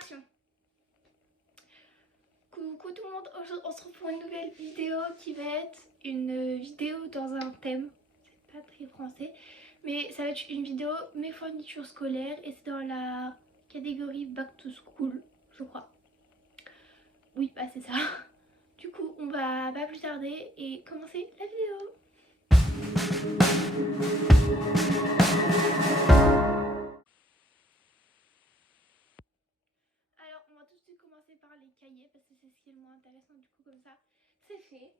Action. Coucou tout le monde, aujourd'hui on se retrouve pour une nouvelle vidéo qui va être une vidéo dans un thème, c'est pas très français, mais ça va être une vidéo mes fournitures scolaires et c'est dans la catégorie back to school, je crois. Oui, bah c'est ça. Du coup, on va pas plus tarder et commencer la vidéo. Alors, on va tout de suite commencer par les cahiers parce que c'est ce qui est le moins intéressant. Du coup, comme ça, c'est fait.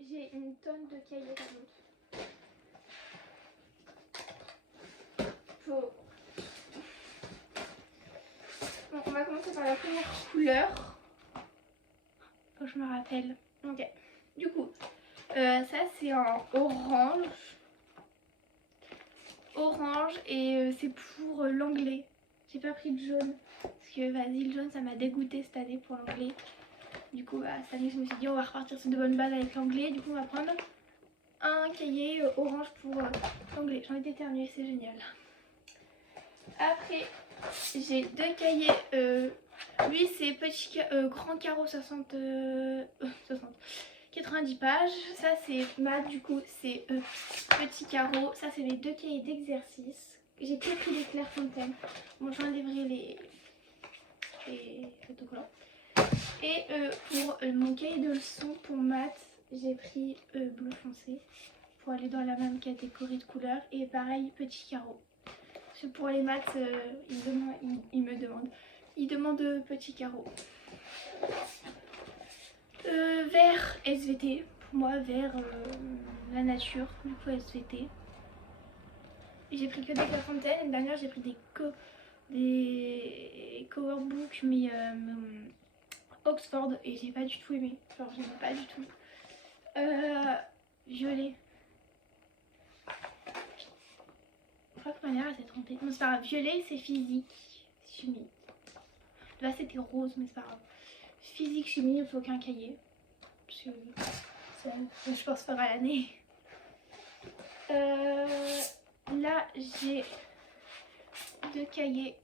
J'ai une tonne de cahiers par contre. Faut... Bon, on va commencer par la première couleur. Faut que je me rappelle. Ok. Du coup, ça c'est en orange. Orange et c'est pour l'anglais. J'ai pas pris de jaune. Parce que vas-y, le jaune ça m'a dégoûté cette année pour l'anglais. Du coup, bah, cette année je me suis dit on va repartir sur de bonnes bases avec l'anglais. Du coup, on va prendre un cahier orange pour l'anglais. J'ai envie d'éternuer, c'est génial. Après, j'ai deux cahiers. Lui, c'est grand carreau 60, 90 pages. Ça, c'est maths, du coup, c'est petit carreau. Ça, c'est les deux cahiers d'exercice. J'ai que pris les Clairefontaine. Bon, j'en ai livré les autocollants. Et pour mon cahier de leçons pour maths, j'ai pris bleu foncé pour aller dans la même catégorie de couleurs. Et pareil, petit carreau. Parce que pour les maths, il demande petit carreau. Vert SVT, pour moi vert la nature, du coup SVT. J'ai pris que des Clairefontaine, l'année dernière j'ai pris des coverbooks mais Oxford et j'ai pas du tout aimé, genre j'aimais pas du tout. Violet. Je crois que ma mère elle s'est trompée. Non c'est pas grave, violet c'est physique, chimie. Là c'était rose mais c'est pas grave. Physique, chimie, il faut qu'un cahier. Parce que je pense faire à l'année. Là, j'ai deux cahiers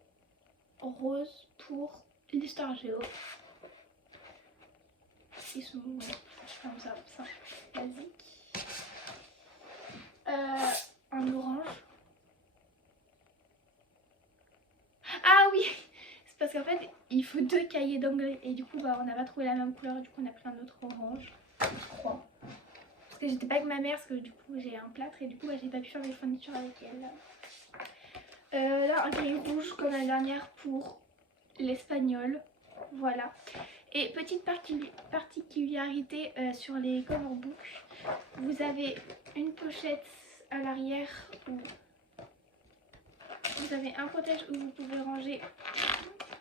roses pour l'histoire géo. Ils sont comme ça, basique. En orange. Ah oui, c'est parce qu'en fait, il faut deux cahiers d'anglais. Et du coup, bah, on n'a pas trouvé la même couleur. Du coup, on a pris un autre orange. Je crois. Parce que j'étais pas avec ma mère, parce que du coup, j'ai un plâtre. Et du coup, bah, j'ai pas pu faire les fournitures avec elle. Là, un cahier rouge comme la dernière pour l'espagnol. Voilà. Et petite particularité sur les coverbooks, vous avez une pochette à l'arrière où vous avez un protège où vous pouvez ranger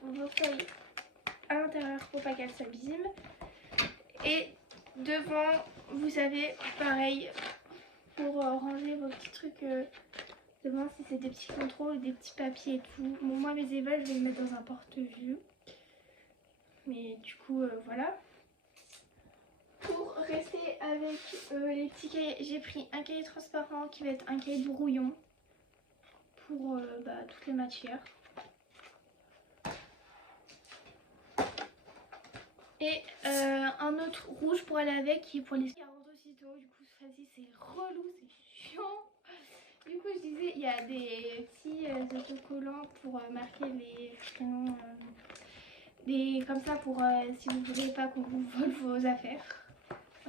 vos feuilles à l'intérieur pour pas qu'elles s'abîment. Et devant, vous avez pareil pour ranger vos petits trucs devant, si c'est des petits contrôles, des petits papiers et tout. Bon, moi mes évals, je vais les mettre dans un porte-vue. Mais du coup, voilà. Pour rester avec les petits cahiers, j'ai pris un cahier transparent qui va être un cahier de brouillon pour toutes les matières. Et un autre rouge pour aller avec qui est pour les 40 aussitôt. Du coup, vas-y, c'est relou, c'est chiant. Du coup, je disais, il y a des petits autocollants pour marquer les prénoms. Comme ça pour si vous voulez pas qu'on vous vole vos affaires.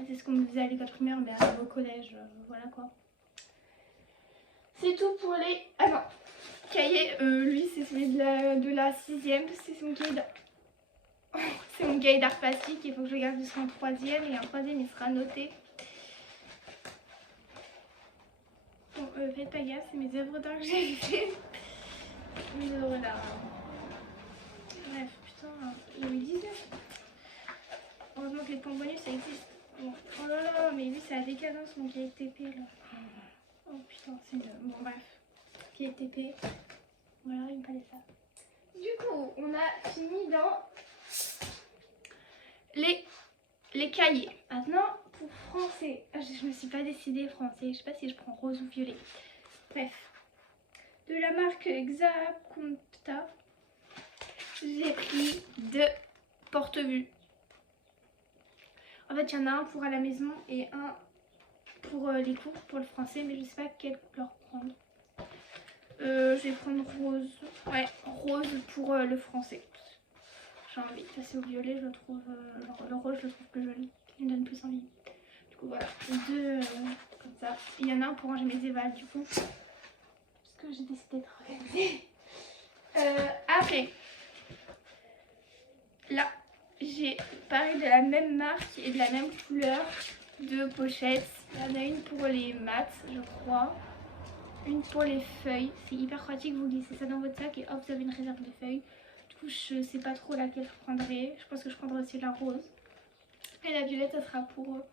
C'est ce qu'on me disait à l'école primaire, mais au collège, voilà quoi. C'est tout pour les... Ah non, cahier, lui c'est celui de la 6ème, c'est mon cahier c'est mon cahier d'art plastique, il faut que je garde jusqu'en 3ème et en 3ème il sera noté. Bon, faites pas gaffe, c'est mes œuvres d'art que j'ai fait. Mes œuvres d'art. Bref, putain, il y a eu 19. Heureusement que les points bonus ça existe. Bon. Oh là là, mais lui c'est la décadence mon cahier TP là. Oh putain, c'est nul. Bon bref, cahier TP. Voilà, il me fallait ça. Du coup, on a fini dans les cahiers. Maintenant, pour français, je me suis pas décidée français. Je sais pas si je prends rose ou violet. Bref, de la marque Xaconta, j'ai pris 2 porte-vue. En fait, il y en a un pour à la maison et un pour les cours, pour le français, mais je sais pas quelle couleur prendre. Je vais prendre rose. Ouais, rose pour le français. J'ai envie de passer au violet, je trouve. Le rose, je le trouve plus joli. Il me donne plus envie. Du coup, voilà. 2 comme ça. Il y en a un pour ranger mes évals, du coup. Parce que j'ai décidé de regarder. Après, là, j'ai pareil de la même marque et de la même couleur de pochettes. Il y en a une pour les maths, je crois. Une pour les feuilles. C'est hyper pratique, vous glissez ça dans votre sac et hop, vous avez une réserve de feuilles. Du coup, je sais pas trop laquelle je prendrai. Je pense que je prendrai aussi la rose. Et la violette, ça sera pour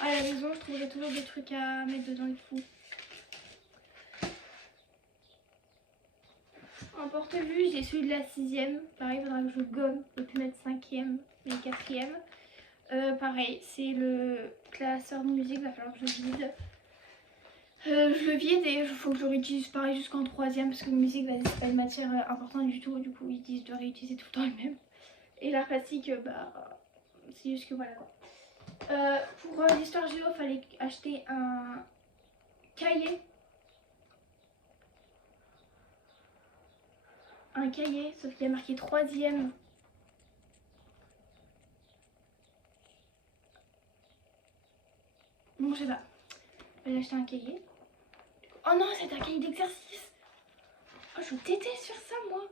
à la maison. Je trouverai toujours des trucs à mettre dedans et tout. En porte-vue, j'ai celui de la 6ème. Pareil, il faudra que je gomme. Je peux plus mettre 5ème, mais 4ème. Pareil, c'est le classeur de musique. Il va falloir que je le vide. Je le vide et il faut que je le réutilise pareil jusqu'en 3ème. Parce que la musique, bah, c'est pas une matière importante du tout. Du coup, ils disent de réutiliser tout le temps le même. Et l'art plastique, bah, c'est juste que voilà quoi. Pour l'histoire géo, il fallait acheter un cahier. Sauf qu'il y a marqué 3ème. Bon, je sais pas. Je vais acheter un cahier. Oh non, c'est un cahier d'exercice. Oh, je déteste faire ça, moi.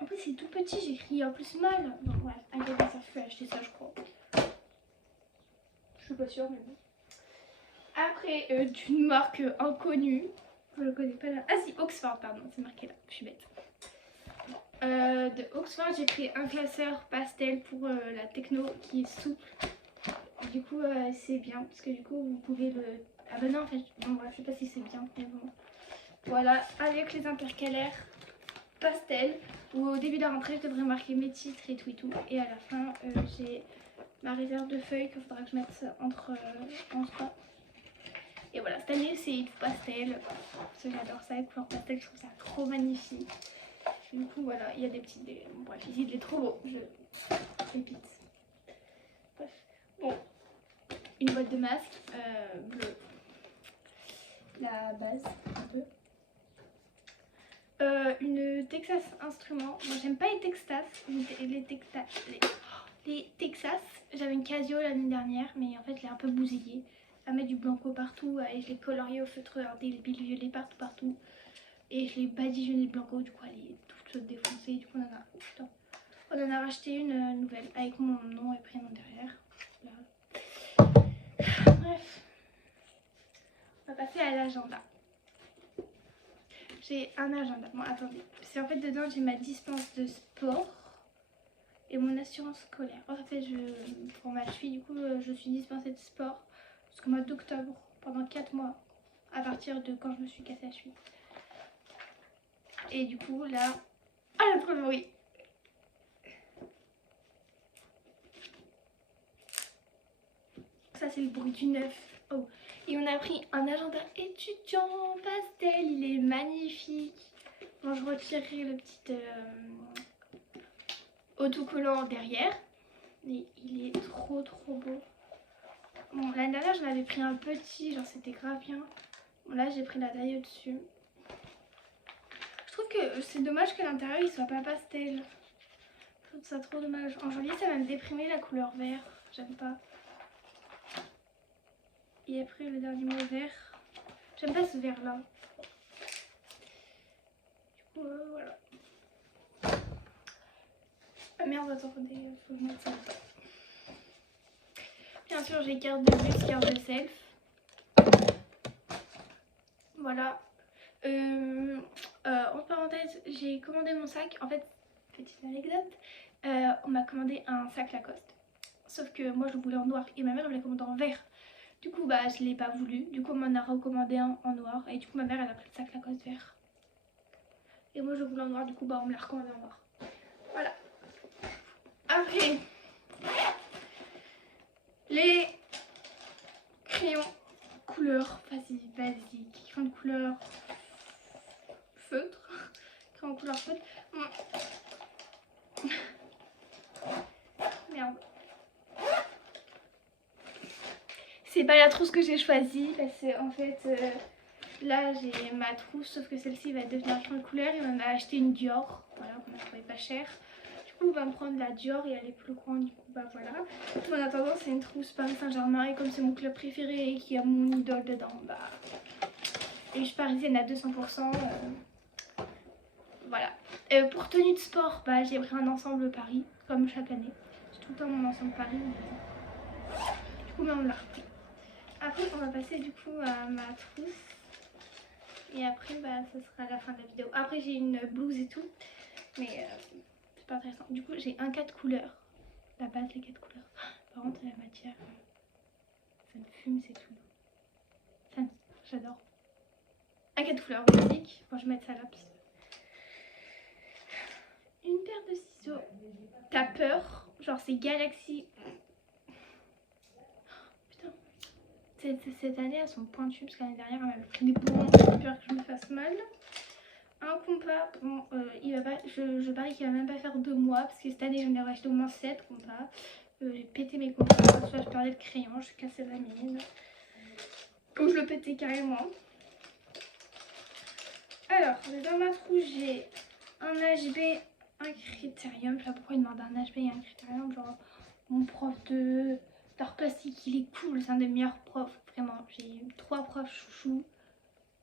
En plus, c'est tout petit, j'écris en plus mal. Bon, ouais, un cahier d'exercice, je vais acheter ça, je crois. Je suis pas sûre, mais bon. Après, d'une marque inconnue. Je ne connais pas là. Ah si, Oxford, pardon, c'est marqué là. Je suis bête. De Oxford, j'ai pris un classeur pastel pour la techno qui est souple. Du coup, c'est bien parce que du coup, vous pouvez le. Ah bah non, en fait, bon, voilà, je sais pas si c'est bien, mais bon. Voilà, avec les intercalaires pastel, où au début de la rentrée, je devrais marquer mes titres et tout et tout. Et à la fin, j'ai ma réserve de feuilles qu'il faudra que je mette entre ça. Et voilà, cette année, c'est tout pastel. Parce que j'adore ça, les couleurs pastel, je trouve ça trop magnifique. Du coup, voilà, il y a des petites. Bon, bref, ici, il est trop beau. Je répète. Bref. Bon, une boîte de masques bleue. La base, un peu. Une Texas Instruments. Moi, j'aime pas les Texas. Les Texas. J'avais une Casio l'année dernière, mais en fait, elle est un peu bousillée. Elle met du blanco partout et je l'ai coloriée au feutre, regardez, les billes violet partout. Et je l'ai badigeonnée de blanco, du coup, elle est toute défoncée. Du coup, on en a racheté une nouvelle avec mon nom et prénom derrière. Voilà. Bref, on va passer à l'agenda. J'ai un agenda. Bon, attendez. C'est en fait dedans, j'ai ma dispense de sport et mon assurance scolaire. En fait, pour ma cheville, du coup, je suis dispensée de sport jusqu'au mois d'octobre pendant 4 mois à partir de quand je me suis cassée la cheville. Et du coup, là. Ah, le premier bruit! Ça, c'est le bruit du neuf. Oh. Et on a pris un agenda étudiant pastel. Il est magnifique. Bon, je retirerai le petit autocollant derrière. Mais il est trop beau. Bon, l'année dernière, j'en avais pris un petit. Genre, c'était grave bien. Bon, là, j'ai pris la taille au-dessus. Je trouve que c'est dommage que l'intérieur, il soit pas pastel. Je trouve ça trop dommage. En janvier, ça va me déprimer la couleur vert. J'aime pas. Et après le dernier mot vert. J'aime pas ce vert là. Du coup voilà. Ah merde, attendez, faut que je mette ça. Bien sûr j'ai carte de bus, carte de self. Voilà. En parenthèse, j'ai commandé mon sac. En fait, petite anecdote, on m'a commandé un sac Lacoste. Sauf que moi je le voulais en noir et ma mère me l'a commandé en vert. Du coup, bah, je l'ai pas voulu. Du coup, on m'en a recommandé un en noir. Et du coup, ma mère, elle a pris le sac Lacoste vert. Et moi, je voulais en noir. Du coup, bah, on me l'a recommandé en noir. Voilà. Après, les crayons couleur basique. Qui font de couleur feutre. montrer en couleur chaude. Merde. C'est pas la trousse que j'ai choisie parce que en fait là j'ai ma trousse sauf que celle-ci va devenir une couleur et on a acheté une Dior, voilà, qu'on a trouvé pas cher. Du coup on va me prendre la Dior et elle est plus grande, du coup bah voilà. En attendant c'est une trousse Paris Saint-Germain et comme c'est mon club préféré et qu'il y a mon idole dedans, bah et je suis parisienne à 200%, voilà. Pour tenue de sport, bah j'ai pris un ensemble Paris comme chaque année. J'ai tout le temps mon ensemble Paris. Du coup, mais on l'a repris. Après, on va passer du coup à ma trousse. Et après, bah, ça sera la fin de la vidéo. Après, j'ai une blouse et tout. Mais c'est pas intéressant. Du coup, j'ai un 4 couleurs. La base, les 4 couleurs. Par contre, la matière, ça me fume, c'est tout. J'adore. Un 4 couleurs basique. Bon, je vais mettre ça là. Une paire de ciseaux. T'as peur. Genre, c'est Galaxy. Cette année elles sont pointues parce que l'année dernière elle m'avait pris des bourrons, j'ai peur que je me fasse mal. Un compas, bon, il va pas, je parie qu'il va même pas faire 2 mois parce que cette année j'en ai racheté au moins 7 compas. J'ai pété mes compas, soit je perdais le crayon, je cassais la mine, ou je le pétais carrément. Alors dans ma trousse j'ai un HB, un critérium. Je sais pas pourquoi il demande un HB et un critérium, genre mon prof d'art plastique il est cool, c'est un des meilleurs profs, vraiment. J'ai eu 3 profs chouchous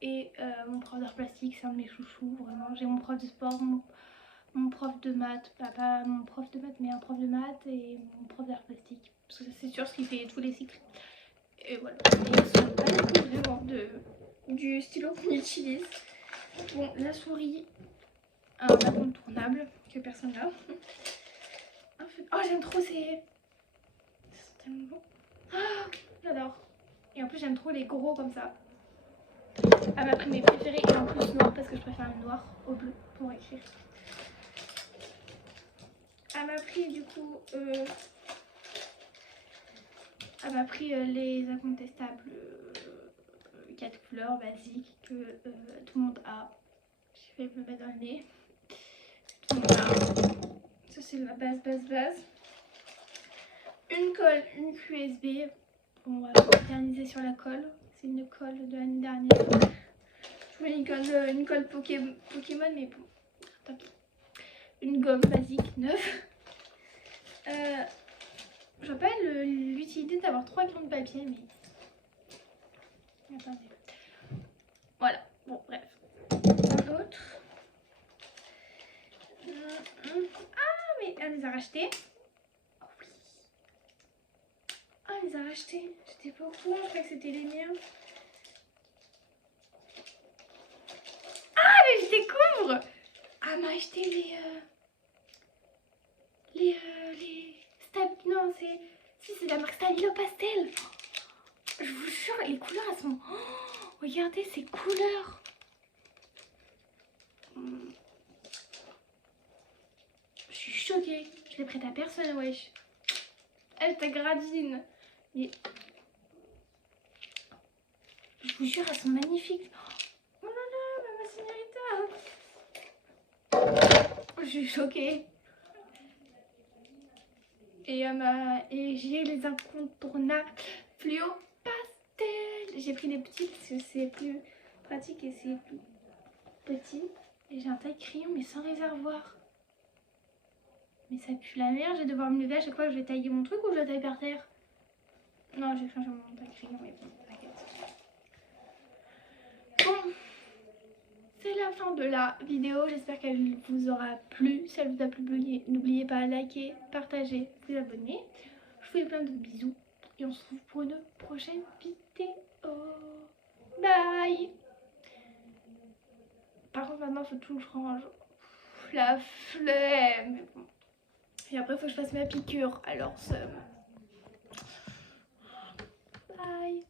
et mon prof d'art plastique c'est un de mes chouchous, vraiment. J'ai mon prof de sport, mon prof de maths, pas mon prof de maths mais un prof de maths et mon prof d'art plastique. Parce que c'est sûr ce qu'il fait tous les cycles. Et voilà. Et ils sont pas cool vraiment du stylo qu'on utilise. Bon, la souris, un incontournable que personne n'a. Oh j'aime trop ces... C'est tellement bon. Oh, j'adore. Et en plus j'aime trop les gros comme ça. Elle m'a pris mes préférés et en plus noir parce que je préfère le noir au bleu pour écrire. Elle m'a pris du coup elle m'a pris les incontestables 4 couleurs basiques que tout le monde a. Je vais me mettre dans le nez. Tout le monde a. Ça c'est la base. Une colle, une QSB. Bon, on va éterniser sur la colle. C'est une colle de l'année dernière. Je voulais une colle Pokémon mais bon, tant pis. Une gomme basique, neuve. Je vois pas l'utilité d'avoir 3 crayons de papier, mais... Attendez. Voilà, bon, bref. Un autre. Ah, mais elle les a rachetés. Oh oui. Ah, elle les a rachetés. J'étais pas au courant, je croyais que c'était les miens. Ah, mais je découvre. Elle m'a acheté les non, c'est... Si, c'est la marque Stabilo Pastel. Je vous jure, les couleurs, elles sont... Oh, regardez ces couleurs. Je suis choquée. Je l'ai prête à personne, wesh. Elle t'a gradine. Mais... Je vous jure, elles sont magnifiques. Oh là là, Mama Señorita. Je suis choquée. Et j'ai les incontournables fluo pastel. J'ai pris des petits parce que c'est plus pratique et c'est tout petit. Et j'ai un taille crayon mais sans réservoir. Mais ça pue la merde, je vais devoir me lever à chaque fois que je vais tailler mon truc ou je le taille par terre. Non, j'ai changé mon taille crayon mais bon, t'inquiète. Bon, c'est la fin de la vidéo. J'espère qu'elle vous aura plu. Si elle vous a plu, n'oubliez pas de liker, partager, vous abonner. Je vous fais plein de bisous et on se retrouve pour une prochaine vidéo. Bye. Par contre maintenant il faut tout que je range. La flemme. Mais bon. Et après il faut que je fasse ma piqûre. Alors ça... Bye.